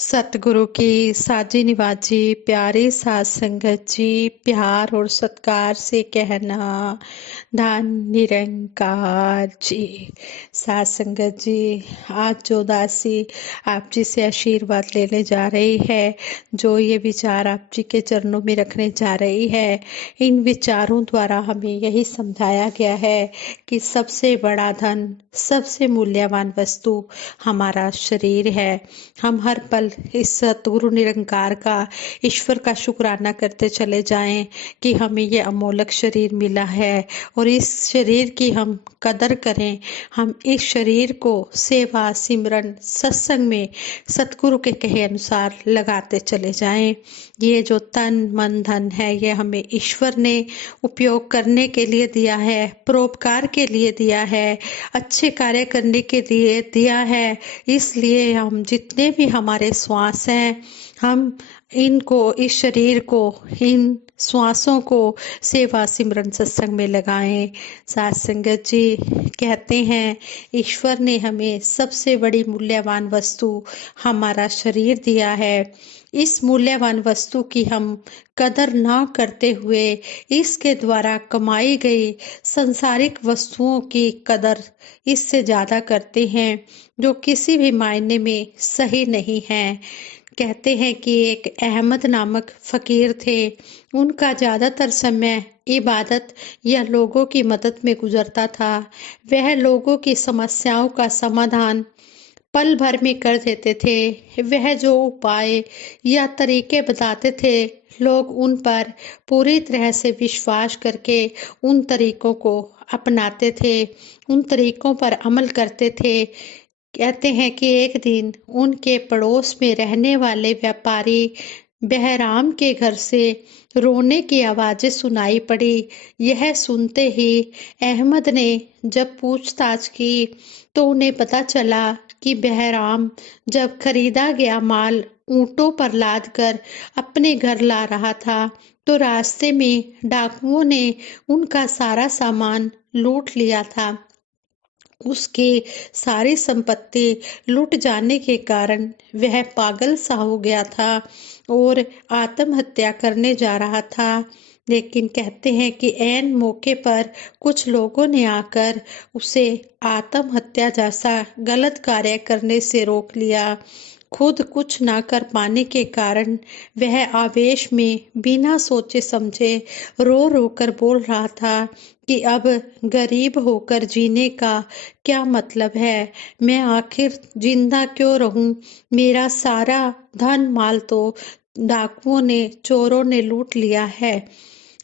सतगुरु की साजी निवाजी प्यारी साध संगत जी, प्यार और सत्कार से कहना धन निरंकार जी। साध संगत जी, आज जो दासी आप जी से आशीर्वाद लेने जा रही है, जो ये विचार आप जी के चरणों में रखने जा रही है, इन विचारों द्वारा हमें यही समझाया गया है कि सबसे बड़ा धन, सबसे मूल्यवान वस्तु हमारा शरीर है। हम हर पल इस सतगुरु निरंकार का, ईश्वर का शुक्राना करते चले जाएं कि हमें ये अमोलक शरीर मिला है और इस शरीर की हम कदर करें। हम इस शरीर को सेवा, सिमरन, सत्संग में सतगुरु के कहे अनुसार लगाते चले जाएं। ये जो तन मन धन है, ये हमें ईश्वर ने उपयोग करने के लिए दिया है, परोपकार के लिए दिया है, अच्छे कार्य करने के लिए दिया है। इसलिए हम जितने भी हमारे श्वास हैं, हम इनको, इस शरीर को, इन श्वासों को सेवा सिमरन सत्संग में लगाएं। साध संगत जी कहते हैं, ईश्वर ने हमें सबसे बड़ी मूल्यवान वस्तु हमारा शरीर दिया है। इस मूल्यवान वस्तु की हम कदर ना करते हुए इसके द्वारा कमाई गई संसारिक वस्तुओं की कदर इससे ज्यादा करते हैं, जो किसी भी मायने में सही नहीं है। कहते हैं कि एक अहमद नामक फकीर थे। उनका ज्यादातर समय इबादत या लोगों की मदद में गुजरता था। वह लोगों की समस्याओं का समाधान पल भर में कर देते थे। वह जो उपाय या तरीके बताते थे, लोग उन पर पूरी तरह से विश्वास करके उन तरीकों को अपनाते थे, उन तरीकों पर अमल करते थे। कहते हैं कि एक दिन उनके पड़ोस में रहने वाले व्यापारी बहराम के घर से रोने की आवाजें सुनाई पड़ी। यह सुनते ही अहमद ने जब पूछताछ की तो उन्हें पता चला कि बहराम जब खरीदा गया माल ऊंटों पर लाद कर अपने घर ला रहा था, तो रास्ते में डाकुओं ने उनका सारा सामान लूट लिया था। उसकी सारी संपत्ति लूट जाने के कारण वह पागल सा हो गया था और आत्महत्या करने जा रहा था। लेकिन कहते हैं कि ऐन मौके पर कुछ लोगों ने आकर उसे आत्महत्या जैसा गलत कार्य करने से रोक लिया। खुद कुछ ना कर पाने के कारण वह आवेश में बिना सोचे समझे रो रो कर बोल रहा था कि अब गरीब होकर जीने का क्या मतलब है, मैं आखिर जिंदा क्यों रहूं, मेरा सारा धन माल तो डाकुओं ने, चोरों ने लूट लिया है।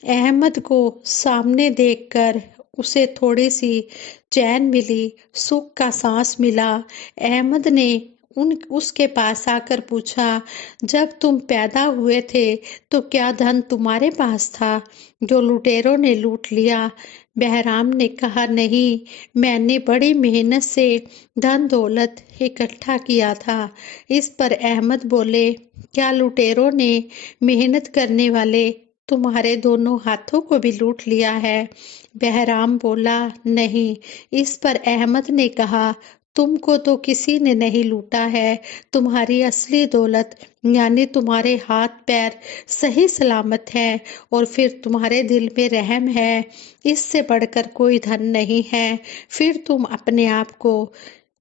अहमद को सामने देखकर उसे थोड़ी सी चैन मिली, सुख का सांस मिला। अहमद ने उसके पास आकर पूछा, जब तुम पैदा हुए थे तो क्या धन तुम्हारे पास था जो लुटेरों ने लूट लिया? बहराम ने कहा, नहीं, मैंने बड़ी मेहनत से धन दौलत इकट्ठा किया था। इस पर अहमद बोले, क्या लुटेरों ने मेहनत करने वाले तुम्हारे दोनों हाथों को भी लूट लिया है? बहराम बोला, नहीं। इस पर अहमद ने कहा, तुमको तो किसी ने नहीं लूटा है। तुम्हारी असली दौलत यानी तुम्हारे हाथ पैर सही सलामत है और फिर तुम्हारे दिल में रहम है। इससे बढ़कर कोई धन नहीं है। फिर तुम अपने आप को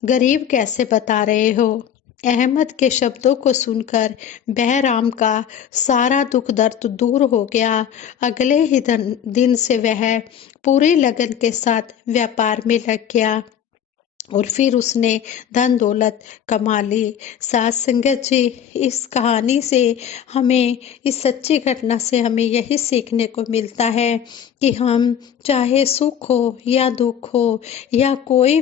गरीब कैसे बता रहे हो? अहमद के शब्दों को सुनकर बहराम का सारा दुख दर्द दूर हो गया। अगले ही दिन से वह पूरी लगन के साथ व्यापार में लग गया और फिर उसने धन दौलत कमा ली। साथ संगत जी, इस कहानी से हमें, इस सच्ची घटना से हमें यही सीखने को मिलता है कि हम चाहे सुख हो या दुख हो या कोई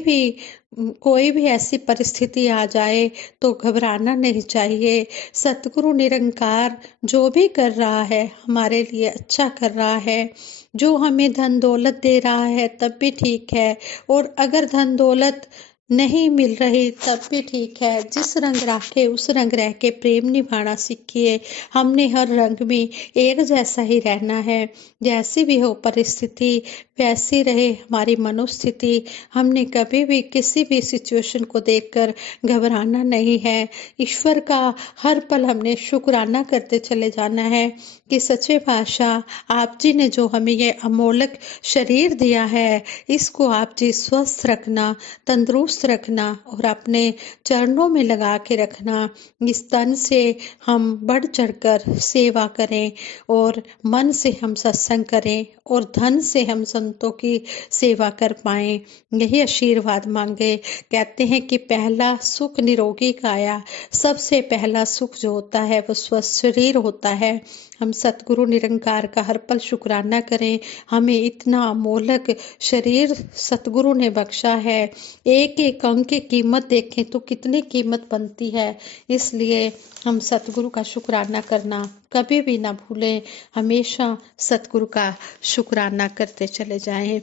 भी ऐसी परिस्थिति आ जाए तो घबराना नहीं चाहिए। सतगुरु निरंकार जो भी कर रहा है हमारे लिए अच्छा कर रहा है। जो हमें धन दौलत दे रहा है तब भी ठीक है, और अगर धन दौलत नहीं मिल रही तब भी ठीक है, जिस रंग राखे उस रंग रह के प्रेम निभाना सीखिए। हमने हर रंग में एक जैसा ही रहना है। जैसी भी हो परिस्थिति वैसी रहे हमारी मनोस्थिति। हमने कभी भी किसी भी सिचुएशन को देखकर घबराना नहीं है। ईश्वर का हर पल हमने शुक्राना करते चले जाना है कि सच्चे पातशाह आप जी ने जो हमें ये अमोलक शरीर दिया है, इसको आप जी स्वस्थ रखना, तंदुरुस्त रखना और अपने चरणों में लगा के रखना। इस तन से हम बढ़ चढ़कर सेवा करें और मन से हम सत्संग करें और धन से हम संतों की सेवा कर पाएं। यही आशीर्वाद मांगे। कहते हैं कि पहला सुख निरोगी काया, सबसे पहला सुख जो होता है वो स्वस्थ शरीर होता है। हम सतगुरु निरंकार का हर पल शुक्राना करें। हमें इतना अमोलक शरीर सतगुरु ने बख्शा है। एक एक अंक की कीमत देखें तो कितनी कीमत बनती है। इसलिए हम सतगुरु का शुक्राना करना कभी भी ना भूलें। हमेशा सतगुरु का शुक्राना करते चले जाएं।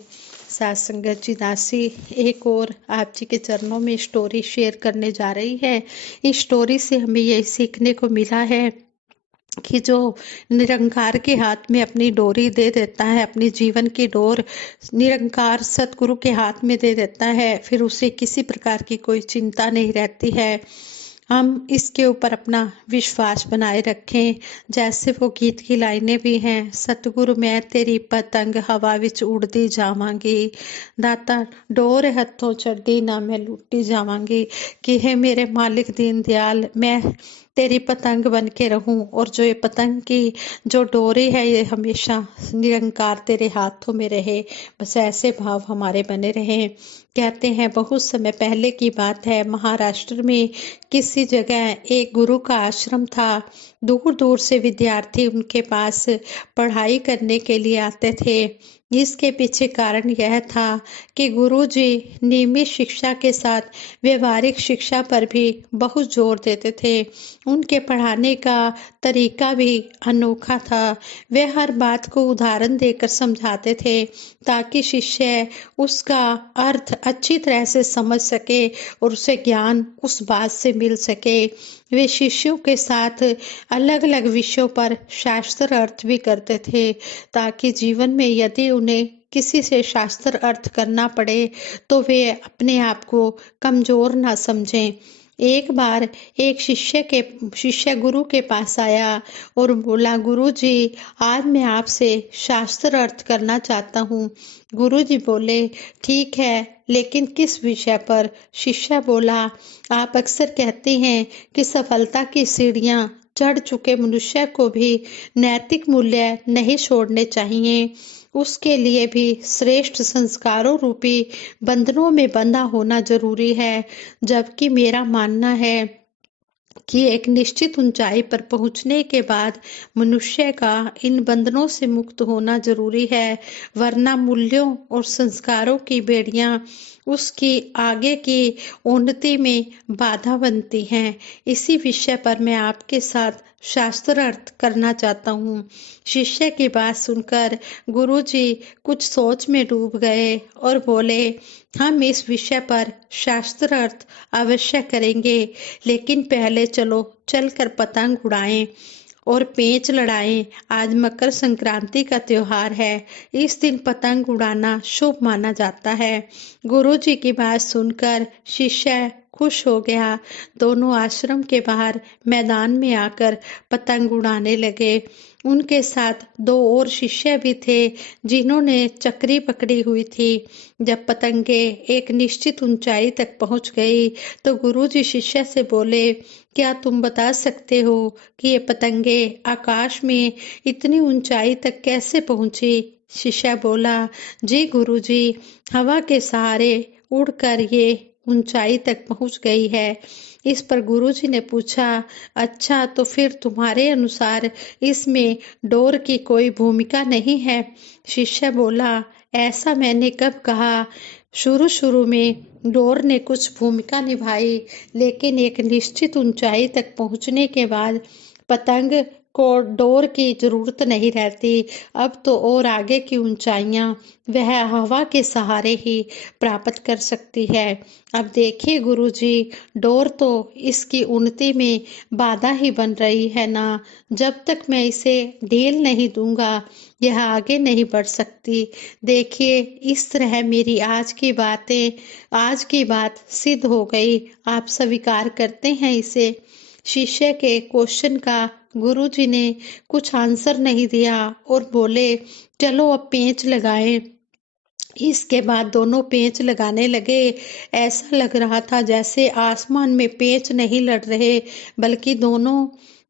साथ संगत जी दासी एक और आप जी के चरणों में स्टोरी शेयर करने जा रही है। इस स्टोरी से हमें यही सीखने को मिला है कि जो निरंकार के हाथ में अपनी डोरी दे देता है, अपनी जीवन की डोर निरंकार सतगुरु के हाथ में दे देता है, फिर उसे किसी प्रकार की कोई चिंता नहीं रहती है। हम इसके ऊपर अपना विश्वास बनाए रखें। जैसे वो गीत की लाइनें भी हैं, सतगुरु मैं तेरी पतंग हवा विच उड़ती जावांगी, दाता डोर हथों छड्डी ना मैं लुटी जावांगी। कि हे मेरे मालिक दीन दयाल, मैं तेरी पतंग बन के रहूं और जो ये पतंग की जो डोरी है ये हमेशा निरंकार तेरे हाथों में रहे। बस ऐसे भाव हमारे बने रहें। कहते हैं बहुत समय पहले की बात है, महाराष्ट्र में किसी जगह एक गुरु का आश्रम था। दूर दूर से विद्यार्थी उनके पास पढ़ाई करने के लिए आते थे। इसके पीछे कारण यह था कि गुरुजी नियमित शिक्षा के साथ व्यवहारिक शिक्षा पर भी बहुत जोर देते थे। उनके पढ़ाने का तरीका भी अनोखा था। वे हर बात को उदाहरण देकर समझाते थे ताकि शिष्य उसका अर्थ अच्छी तरह से समझ सके और उसे ज्ञान उस बात से मिल सके। वे शिष्यों के साथ अलग अलग विषयों पर शास्त्र अर्थ भी करते थे ताकि जीवन में यदि उन्हें किसी से शास्त्र अर्थ करना पड़े तो वे अपने आप को कमजोर ना समझें। एक बार एक शिष्य गुरु के पास आया और बोला, गुरु जी आज मैं आपसे शास्त्र अर्थ करना चाहता हूँ। गुरु जी बोले ठीक है, लेकिन किस विषय पर? शिष्य बोला, आप अक्सर कहते हैं कि सफलता की सीढ़ियाँ चढ़ चुके मनुष्य को भी नैतिक मूल्य नहीं छोड़ने चाहिए। उसके लिए भी श्रेष्ठ संस्कारों रूपी बंधनों में बंधा होना जरूरी है। जबकि मेरा मानना है कि एक निश्चित ऊंचाई पर पहुंचने के बाद मनुष्य का इन बंधनों से मुक्त होना जरूरी है, वरना मूल्यों और संस्कारों की बेड़ियां उसकी आगे की उन्नति में बाधा बनती हैं। इसी विषय पर मैं आपके साथ शास्त्र अर्थ करना चाहता हूँ। शिष्य की बात सुनकर गुरुजी कुछ सोच में डूब गए और बोले, हम इस विषय पर शास्त्र अर्थ अवश्य करेंगे, लेकिन पहले चलो चलकर पतंग उड़ाएं और पेंच लड़ाएं। आज मकर संक्रांति का त्योहार है। इस दिन पतंग उड़ाना शुभ माना जाता है। गुरुजी की बात सुनकर शिष्य खुश हो गया। दोनों आश्रम के बाहर मैदान में आकर पतंग उड़ाने लगे। उनके साथ दो और शिष्य भी थे जिन्होंने चक्री पकड़ी हुई थी। जब पतंगे एक निश्चित ऊंचाई तक पहुंच गई तो गुरुजी शिष्य से बोले, क्या तुम बता सकते हो कि ये पतंगे आकाश में इतनी ऊंचाई तक कैसे पहुंची? शिष्य बोला, जी गुरुजी, हवा के सहारे उड़कर ये ऊंचाई तक पहुंच गई है। इस पर गुरुजी ने पूछा, अच्छा तो फिर तुम्हारे अनुसार इसमें डोर की कोई भूमिका नहीं है? शिष्य बोला, ऐसा मैंने कब कहा? शुरू शुरू में डोर ने कुछ भूमिका निभाई, लेकिन एक निश्चित ऊंचाई तक पहुंचने के बाद पतंग को डोर की जरूरत नहीं रहती। अब तो और आगे की ऊंचाइयां वह हवा के सहारे ही प्राप्त कर सकती है। अब देखिए गुरुजी, डोर तो इसकी उन्नति में बाधा ही बन रही है ना। जब तक मैं इसे ढील नहीं दूंगा यह आगे नहीं बढ़ सकती। देखिए इस तरह मेरी आज की बात सिद्ध हो गई। आप स्वीकार करते हैं इसे? शिष्य के क्वेश्चन का गुरुजी ने कुछ आंसर नहीं दिया और बोले, चलो अब पेंच लगाएं। इसके बाद दोनों पेंच लगाने लगे। ऐसा लग रहा था जैसे आसमान में पेंच नहीं लड़ रहे बल्कि दोनों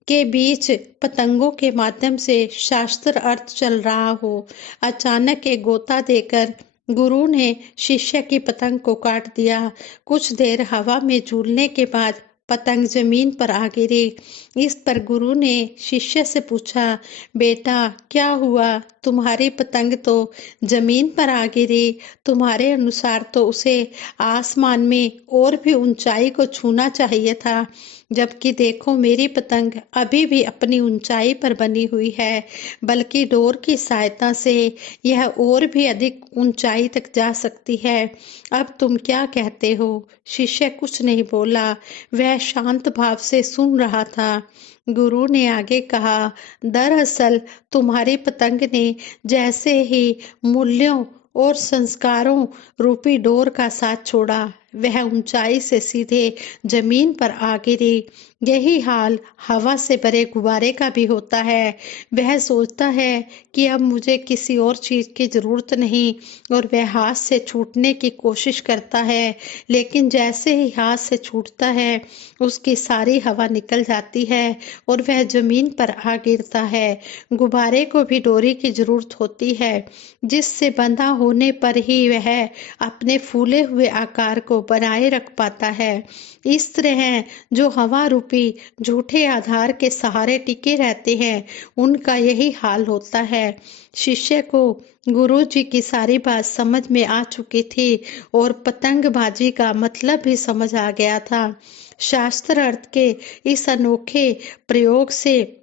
के बीच पतंगों के माध्यम से शास्त्र अर्थ चल रहा हो। अचानक एक गोता देकर गुरु ने शिष्य की पतंग को काट दिया। कुछ देर हवा में झूलने के बाद पतंग जमीन पर आ गिरी। इस पर गुरु ने शिष्य से पूछा, बेटा क्या हुआ? तुम्हारी पतंग तो जमीन पर आ गिरी। तुम्हारे अनुसार तो उसे आसमान में और भी ऊंचाई को छूना चाहिए था, जबकि देखो मेरी पतंग अभी भी अपनी ऊंचाई पर बनी हुई है, बल्कि डोर की सहायता से यह और भी अधिक ऊंचाई तक जा सकती है। अब तुम क्या कहते हो? शिष्य कुछ नहीं बोला, वह शांत भाव से सुन रहा था। गुरु ने आगे कहा, दरअसल तुम्हारी पतंग ने जैसे ही मूल्यों और संस्कारों रूपी डोर का साथ छोड़ा वह ऊंचाई से सीधे जमीन पर आ गिरी। यही हाल हवा से भरे गुब्बारे का भी होता है। वह सोचता है कि अब मुझे किसी और चीज की जरूरत नहीं और वह हाथ से छूटने की कोशिश करता है, लेकिन जैसे ही हाथ से छूटता है उसकी सारी हवा निकल जाती है और वह जमीन पर आ गिरता है। गुब्बारे को भी डोरी की जरूरत होती है, जिससे बंधा होने पर ही वह अपने फूले हुए आकार को बनाए रख पाता है। इस तरह जो हवा रूपी झूठे आधार के सहारे टिके रहते हैं उनका यही हाल होता है। शिष्य को गुरु जी की सारी बात समझ में आ चुकी थी और पतंगबाजी का मतलब भी समझ आ गया था। शास्त्र अर्थ के इस अनोखे प्रयोग से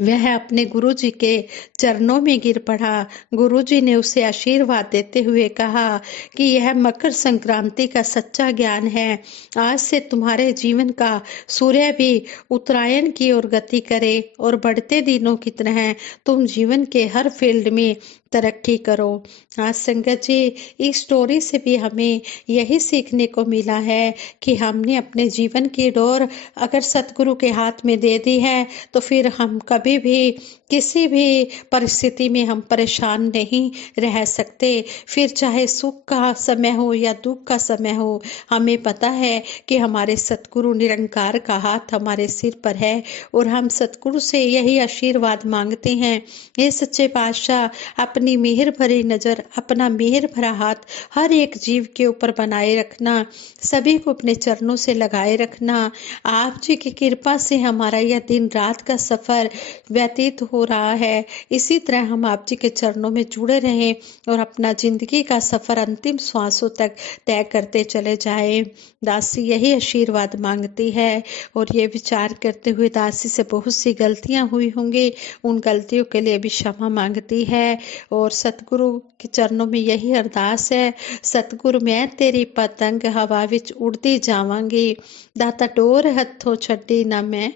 वह अपने गुरुजी के चरणों में गिर पड़ा। गुरुजी ने उसे आशीर्वाद देते हुए कहा कि यह मकर संक्रांति का सच्चा ज्ञान है। आज से तुम्हारे जीवन का सूर्य भी उत्तरायण की ओर गति करे और बढ़ते दिनों की तरह तुम जीवन के हर फील्ड में तरक्की करो। आज संगत जी, इस स्टोरी से भी हमें यही सीखने को मिला है कि हमने अपने जीवन की डोर अगर सतगुरु के हाथ में दे दी है तो फिर हम कभी भी किसी भी परिस्थिति में हम परेशान नहीं रह सकते। फिर चाहे सुख का समय हो या दुख का समय हो, हमें पता है कि हमारे सतगुरु निरंकार का हाथ हमारे सिर पर है और हम सतगुरु से यही आशीर्वाद मांगते हैं, हे सच्चे पातशाह अपनी मेहर भरी नजर, अपना मेहर भरा हाथ हर एक जीव के ऊपर बनाए रखना, सभी को अपने चरणों से लगाए रखना। आप जी की कृपा से हमारा यह दिन रात का सफर व्यतीत हो रहा है। इसी तरह हम आप जी के चरणों में जुड़े रहें और अपना जिंदगी का सफर अंतिम श्वासों तक तय करते चले जाएं। दासी यही आशीर्वाद मांगती है और ये विचार करते हुए दासी से बहुत सी गलतियां हुई होंगी, उन गलतियों के लिए भी क्षमा मांगती है और सतगुरु के चरणों में यही अरदास है, सतगुरु मैं तेरी पतंग हवा विच उड़ती जावांगी, दाता डोर हथों छड्डी ना मैं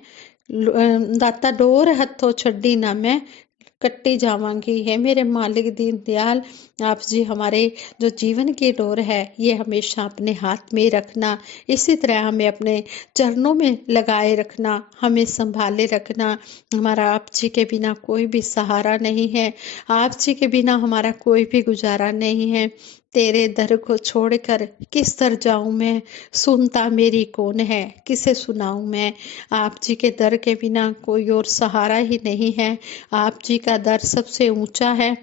दाता डोर हथों छड्डी ना मैं कट्टी जावांगी। है मेरे मालिक दीन दयाल, आप जी हमारे जो जीवन की डोर है ये हमेशा अपने हाथ में रखना, इसी तरह हमें अपने चरणों में लगाए रखना, हमें संभाले रखना। हमारा आप जी के बिना कोई भी सहारा नहीं है, आप जी के बिना हमारा कोई भी गुजारा नहीं है। तेरे दर को छोड़कर किस दर जाऊं मैं, सुनता मेरी कौन है, किसे सुनाऊं मैं। आप जी के दर के बिना कोई और सहारा ही नहीं है। आप जी का दर सबसे ऊंचा है।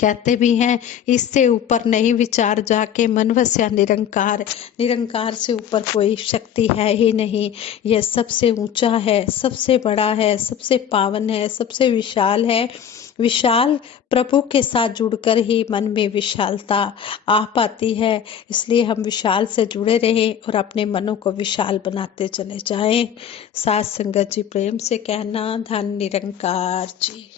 कहते भी हैं इससे ऊपर नहीं विचार जाके मन वस्या निरंकार, निरंकार से ऊपर कोई शक्ति है ही नहीं। यह सबसे ऊंचा है, सबसे बड़ा है, सबसे पावन है, सबसे विशाल है। विशाल प्रभु के साथ जुड़कर ही मन में विशालता आ पाती है। इसलिए हम विशाल से जुड़े रहें और अपने मनों को विशाल बनाते चले जाएं। साथ संगत जी प्रेम से कहना, धन निरंकार जी।